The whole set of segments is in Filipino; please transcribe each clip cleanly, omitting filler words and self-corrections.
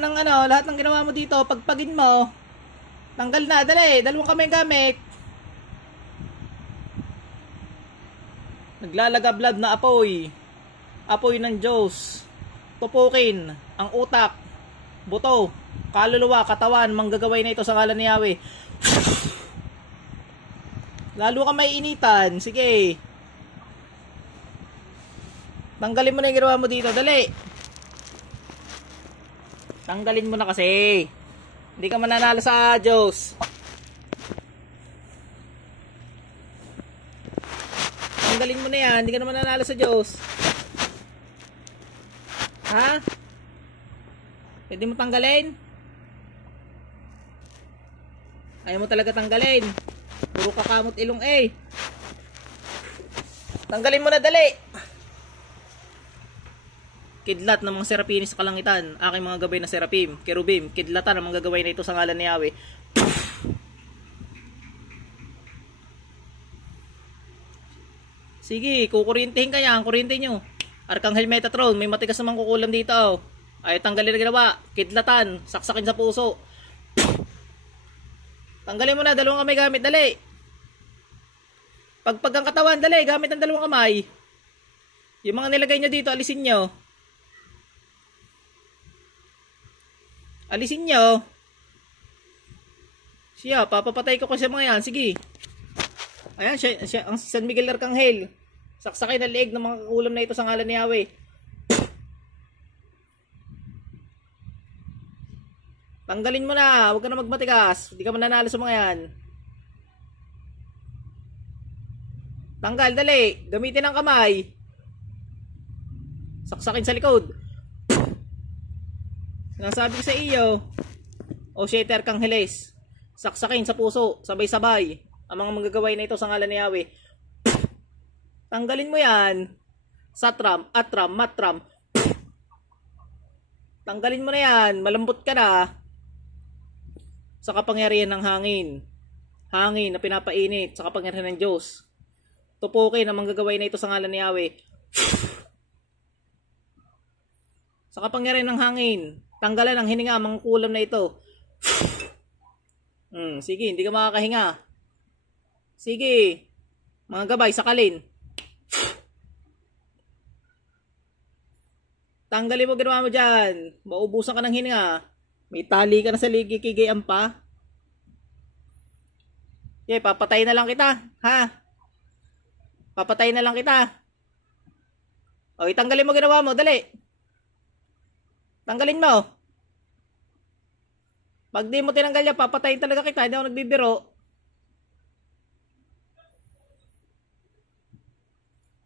ng ano, lahat ng ginawa mo dito, pagpagin mo. Tanggal na, dali. Dalawang kamay gamit. Naglalagablad na apoy. Apoy ng Diyos. Tupukin ang utak, buto, kaluluwa, katawan, manggagaway na ito sa ngalan ni Yahweh. Lalo ka may initan. Sige. Tanggalin mo na yung ginawa mo dito. Dali. Tanggalin mo na kasi. Hindi ka mananalo sa Diyos. Tanggalin mo na yan. Hindi ka naman nanalo sa Diyos. Ha? Pwede mo tanggalin? Ayaw mo talaga tanggalin. Puro kakamot ilong eh. Tanggalin mo na dali. Kidlat ng mga serapini sa kalangitan, aking mga gabay na serapim, kerubim, kidlatan ang mga gagawin na ito sa ngalan ni Yahweh. Sige, kukurintihin ka yan, kurintin nyo. Arkanghel Metatron, may matigas namang kukulam dito. Oh. Ay, tanggalin na ginawa, kidlatan, saksakin sa puso. Tanggalin mo na, dalawang kamay gamit, dali. Pagpag ang katawan, dali, gamit ang dalawang kamay. Yung mga nilagay nyo dito, alisin nyo. Alisin nyo. Siya, papapatay ko kasi mga yan. Sige. Ayan, siya ang San Miguel Arcangel. Saksakay na leeg ng mga kakulam na ito sa ngalan ni Yahweh. Tanggalin mo na. Huwag ka na magmatigas. Hindi ka mananalo sa mga yan. Tanggal, dali. Gamitin ang kamay. Saksakin sa likod. Sinasabi ko sa iyo, o Siete Arcangheles, saksakin sa puso, sabay-sabay, ang mga manggagaway na ito sa ngalan ni Yahweh. Tanggalin mo yan. Satram, atram, matram. Tanggalin mo na yan. Malambot ka na. Sa kapangyarihan ng hangin. Hangin na pinapainit sa kapangyarihan ng Diyos. Tupukin ang manggagaway na ito sa ngalan ni Yahweh. Sa kapangyarihan ng hangin. Tanggalan ang hininga, mga kulam na ito. Sige, hindi ka makakahinga. Sige. Mga gabay, sakalin. Tanggalin mo ginawa mo dyan. Maubusan ka ng hininga. May tali ka na sa ligikigayan pa. Okay, papatay na lang kita. Ha? Papatay na lang kita. O, itanggalin mo ginawa mo. Dali. Tanggalin mo. Pag di mo tinanggal yan, papatayin talaga kita. Hindi ako nagbibiro.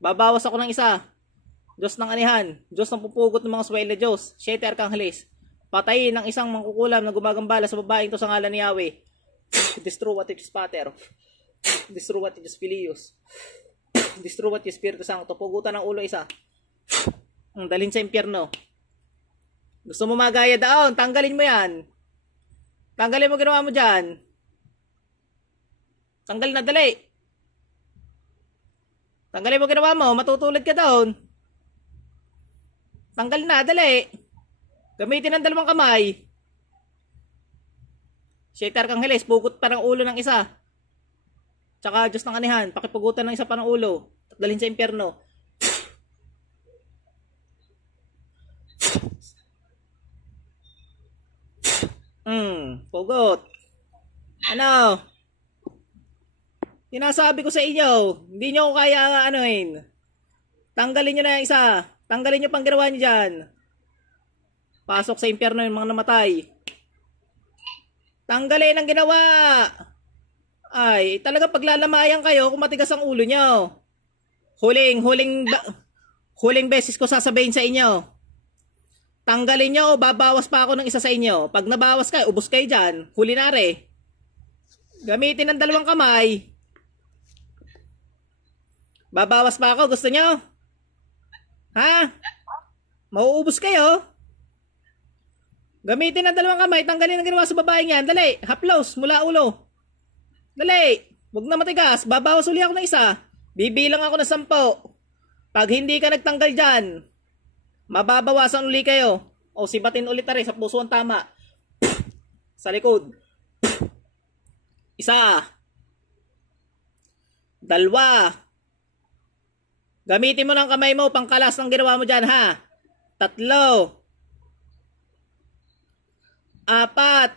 Babawas ako ng isa. Diyos ng anihan. Diyos ng pupugot ng mga sway na Diyos. Siete Arcangheles. Patayin ng isang mangkukulam na gumagambala sa babaeng to sa ngalan ni Yahweh. Destroy what is pater. Destroy what is filius. Destroy what is Espiritu Santo. Pugutan ng ulo isa. Dalhin sa impyerno. Gusto mo magaya daon, tanggalin mo yan. Tanggalin mo ginawa mo dyan. Tanggal na, dali. Tanggalin mo ginawa mo, matutulad ka daon. Tanggal na, dali. Gamitin ang dalawang kamay. Siete Arcangheles, pugot pa ng ulo ng isa. Tsaka Diyos ng anihan, pakipugutan ng isa pa ng ulo. At dalhin sa impyerno. Pugot. Ano? Sinasabi ko sa inyo, hindi nyo kaya anuhin. Tanggalin nyo na yung isa. Tanggalin nyo pang ginawa nyo dyan. Pasok sa impyerno yung mga namatay. Tanggalin ang ginawa. Ay, talaga paglalamayan kayo kung matigas ang ulo nyo. Huling beses ko sasabihin sa inyo. Tanggalin nyo o babawas pa ako ng isa sa inyo. Pag nabawas kayo, ubos kayo dyan. Huli na re. Gamitin ang dalawang kamay. Babawas pa ako. Gusto nyo? Ha? Mauubos kayo? Gamitin ang dalawang kamay. Tanggalin ang ginawa sa babaeng yan. Dali. Haplos mula ulo. Dali. Huwag na matigas. Babawas uli ako ng isa. Bibilang ako ng 10. Pag hindi ka nagtanggal dyan, mababawasan uli kayo. O sibatin ulit na rin sa puso ang tama. Sa likod. Isa. Dalawa. Gamitin mo ng kamay mo pangkalas ng ginawa mo dyan ha. 3. 4.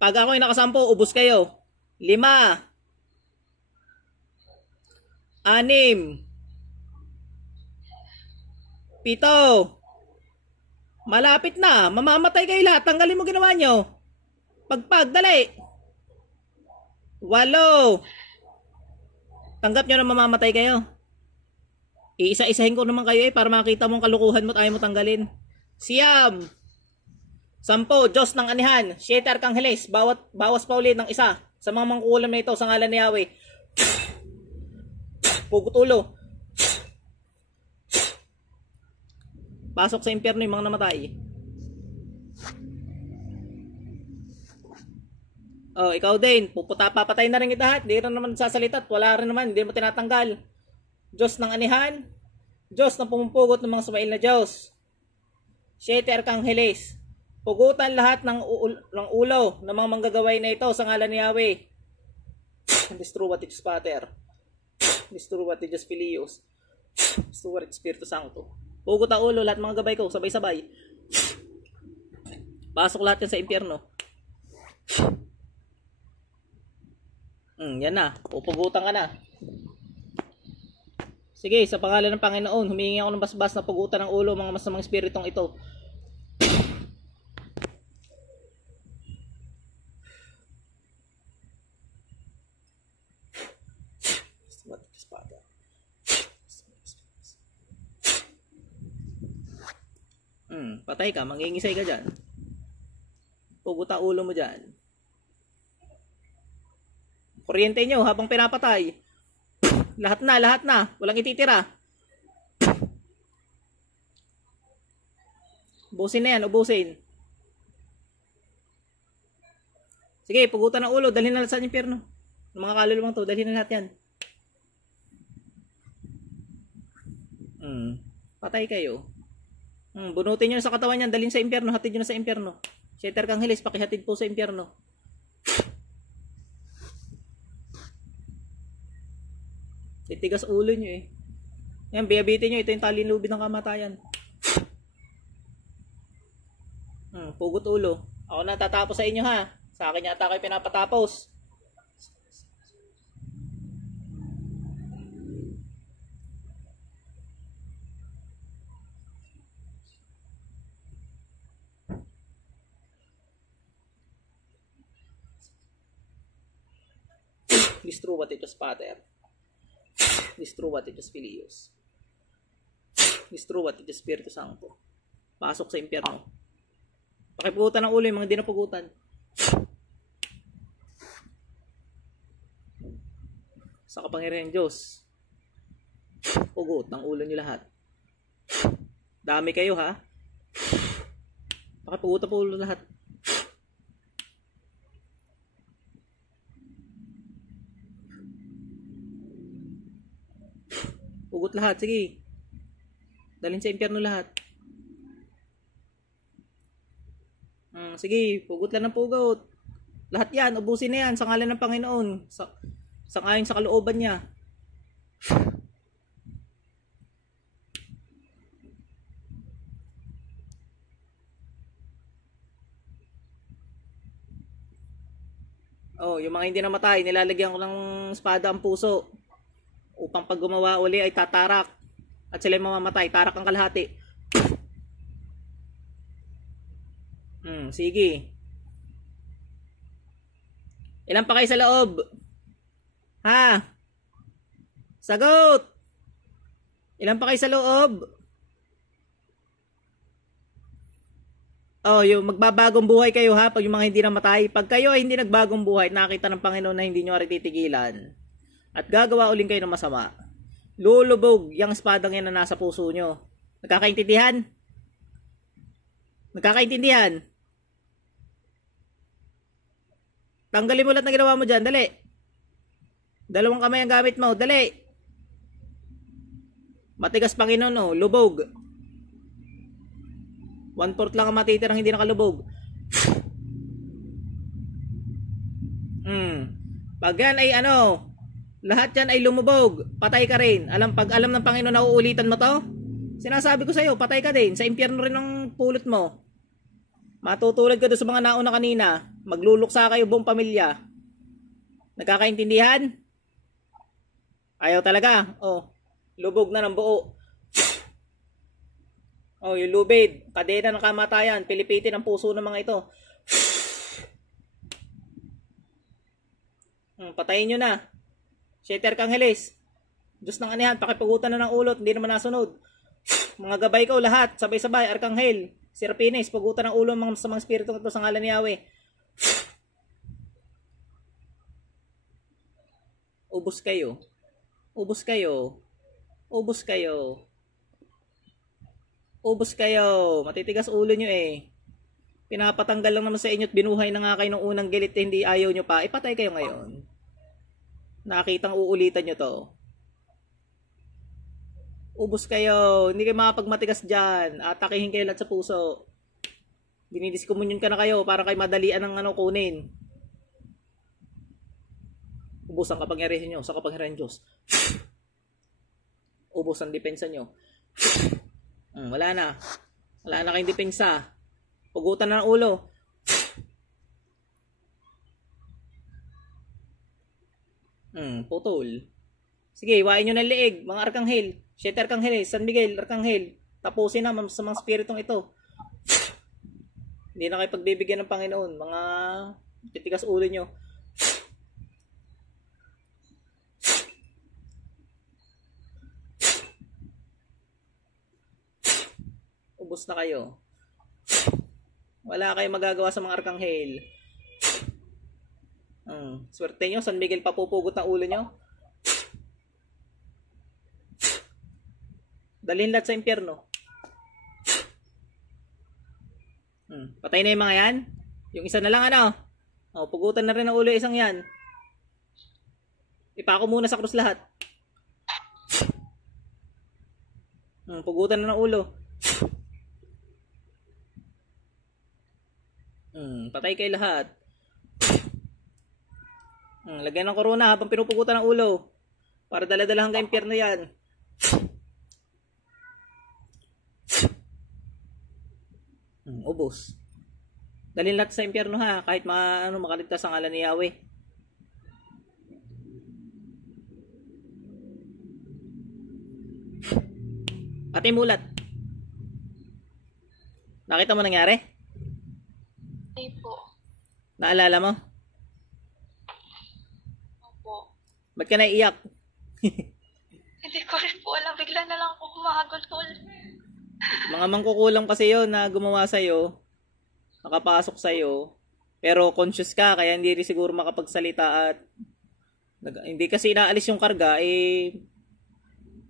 Pag ako'y nakasampo, ubos kayo. 5. 6. 7. Malapit na. Mamamatay kayo lahat. Tanggalin mo ginawa nyo. Pagpag, dali. 8. Tanggap nyo na mamamatay kayo. Iisa-isahin ko naman kayo para makita mong kalukuhan mo at ayaw mo tanggalin. 9. 10. Diyos ng anihan. 7 Arkangheles. Bawas pa ulit ng isa sa mga mangkukulam na ito sa ngalan ni Yahweh. Pugot ulo. Pasok sa impyerno yung mga namatay. Oh, ikaw din. Papatay na rin kita. Di rin naman sasalita at wala rin naman. Hindi mo tinatanggal. Diyos ng anihan. Diyos na pumupugot ng mga sumail na Diyos. 7 Arkangheles. Pugutan lahat ng ulo ng mga manggagaway na ito sa ngalan ni Yahweh. Destroy what is Pater. Destroy what is Filius. Destroy what is Spiritu Sancto. Pugot ang ulo lahat mga gabay ko. Sabay-sabay. Pasok lahat yan sa impyerno. Yan na. Pupugutan ka na. Sige, sa pangalan ng Panginoon, humingi ako ng basbas na pugutan ng ulo mga masamang espiritong ito. Patay ka, mangingisay ka dyan. Pugutan ulo mo dyan. Kuryente nyo habang pinapatay. Lahat na. Walang ititira. Ubusin na yan, ubusin. Sige, pugutan ng ulo. Dalhin na lahat sa impyerno. Ng mga kaluluwang to, dalhin na lahat yan. Patay kayo. Bunutin nyo sa katawan yan. Dalhin sa impyerno. Hatid nyo na sa impyerno. 7 Arkangheles, pakihatid po sa impyerno. Titigas ulo nyo eh. Yan, biyabitin nyo. Ito yung talinlubid ng kamatayan. Pugot ulo. Ako na tatapos sa inyo ha. Sa akin yata kayo pinapatapos. Destroy what it was Pater. Destroy what it was Filius. Destroy what it was Spiritu Sancto. Pasok sa impyerno. Pakipugutan ng ulo yung mga di napugutan. Sa kapangyarihan ng Diyos. Pugot ng ulo nyo lahat. Dami kayo ha. Pakipugutan po ulo lahat. Pugot lahat, sige. Dalhin sa impyerno lahat. Sige, pugot lang ng pugot. Lahat yan, ubusin na yan sa ngalan ng Panginoon. Sangayon sa kalooban niya. Oh, yung mga hindi namatay, nilalagyan ko ng espada ang puso. Upang pag gumawa uli ay tatarak. At sila mamamatay. Tarak ang kalahati. Sige. Ilan pa kayo sa loob? Ha? Sagot! Ilan pa kayo sa loob? Oh, yung magbabagong buhay kayo ha, pag yung mga hindi namatay. Pag kayo ay hindi nagbagong buhay, nakita ng Panginoon na hindi nyo rin titigilan. At gagawa uling kayo ng masama. Lulubog yung espadang yan na nasa puso nyo. Nagkakaintindihan? Nagkakaintindihan? Tanggalin mo lahat na ginawa mo dyan, dali. 2 kamay ang gamit mo, dali. Matigas Panginoon, oh, lubog. 1/4 lang ang matitirang hindi nakalubog. Pag yan ay ano, lahat yan ay lumubog, patay ka rin. Pag alam ng Panginoon na uulitan mo to, sinasabi ko sa'yo, patay ka din. Sa impyerno rin ang pulot mo. Matutulad ka doon sa mga nauna kanina. Magluluksa kayo buong pamilya. Nagkakaintindihan? Ayaw talaga. Oh, lubog na ng buo. Oh, yung lubid. Kadena ng kamatayan. Pilipitin ang puso ng mga ito. Patayin nyo na. Sheter Arcangheles. Diyos ng anihan, pakipagutan na ng ulot. Hindi naman nasunod. Mga gabay ko lahat. Sabay-sabay. Arkanghel. Serapines. Pagutan ng ulo sa mga espiritu ito sa ngalan ni Yahweh. Ubos kayo. Ubos kayo. Ubos kayo. Ubos kayo. Matitigas ulo nyo eh. Pinapatanggal lang naman sa inyo at binuhay na nga kayo nung unang galit hindi ayaw nyo pa. Ipatay kayo ngayon. Nakitang uulitan nyo to. Ubos kayo. Hindi kayo makapagmatigas dyan. Atakihin kayo lahat sa puso. Dinidiscomunion ka na kayo para kayo madalian ng kunin. Ubos ang kapangyarihan nyo sa kapangyarihan Diyos. Ubos ang depensa nyo. Wala na. Wala na kayong depensa. Pugutan na ng ulo. Putol. Sige, iwain nyo ng liig, mga Arkanghel. Sheter Arcangheles, San Miguel, Arkanghel. Tapusin na sa mga spiritong ito. Hindi na kayo pagbibigyan ng Panginoon. Mga titigas ulo nyo. Ubos na kayo. Wala kayong magagawa sa mga Arkanghel. Swerte nyo, San Miguel papupugot ng ulo nyo. Dalhin lahat sa impyerno. Patay na yung mga yan. Yung isa na lang ano. Pugutan na rin ang ulo isang yan. Ipako muna sa krus lahat. Pugutan na ng ulo. Patay kayo lahat. Lagyan ng korona habang pinupugutan ng ulo. Para dala-dala hanggang impyerno yan. Ubos. Dalhin lahat sa impyerno ha. Kahit makaligtas ang ngalan ni Yahweh. Ate Mulat. Nakita mo nangyari? Hindi po. Naalala mo? Opo. Ba't ka naiiyak? Hindi ko rin po alam. Bigla na lang ako humahagol. Mga mangkukulam kasi yun na gumawa sa'yo, nakapasok sa'yo, pero conscious ka, kaya hindi rin siguro makapagsalita at hindi kasi inaalis yung karga,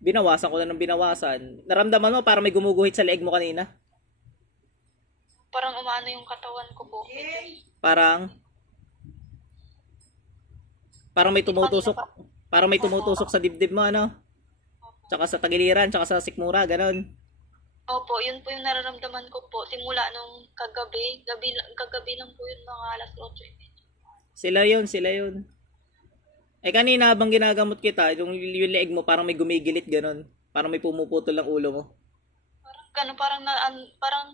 binawasan ko na ng binawasan. Naramdaman mo parang may gumuguhit sa leeg mo kanina? Parang umano yung katawan ko po. Parang may tumutusok, parang may tumutusok sa dibdib mo, ano? Tsaka sa tagiliran, tsaka sa sikmura, ganon. Opo, yun po yung nararamdaman ko po. Simula nung kagabi lang po yun, mga alas 8:30. Sila yun. Kanina habang ginagamot kita, yung leeg mo parang may gumigilit ganon. Parang may pumuputol ang ulo mo. Parang gano'n, parang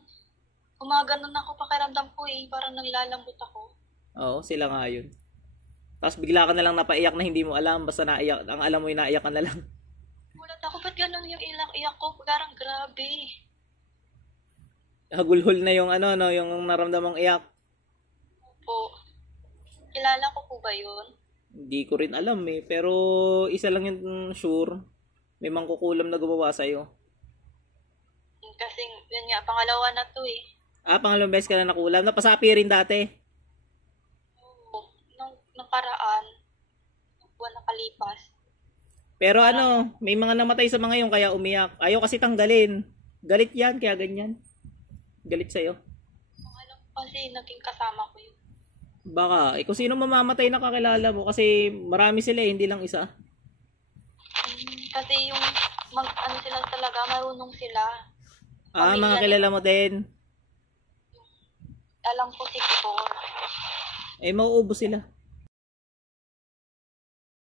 gumaganon ako, pakiramdam ko parang naglalambot ako. Oo, sila nga yun. Tapos bigla ka na lang napaiyak na hindi mo alam, basta naiyak, ang alam mo yung naiyak ka na lang. Gulat ako, ba't gano'n yung iyak ko? Parang grabe. Hagulhol na yung yung naramdamang iyak. Opo. Kilala ko po ba yun? Hindi ko rin alam pero isa lang yung sure. May mangkukulam na gumawa sa'yo. Kasi yun nga, pangalawa na to Pangalawang beses ka na nakulam. Napasapi rin dati. Oo. Nung nakaraan, nung buwan nakalipas. Pero may mga namatay sa mga yun kaya umiyak. Ayaw kasi tanggalin. Galit yan, kaya ganyan. Galit sa'yo. Alam ko kasi naging kasama ko yun. Baka, kung sino mamamatay na kakilala mo kasi marami sila hindi lang isa. Kasi yung sila talaga, marunong sila. Mga kilala mo din. Alam po 6-4. Eh, mauubos sila.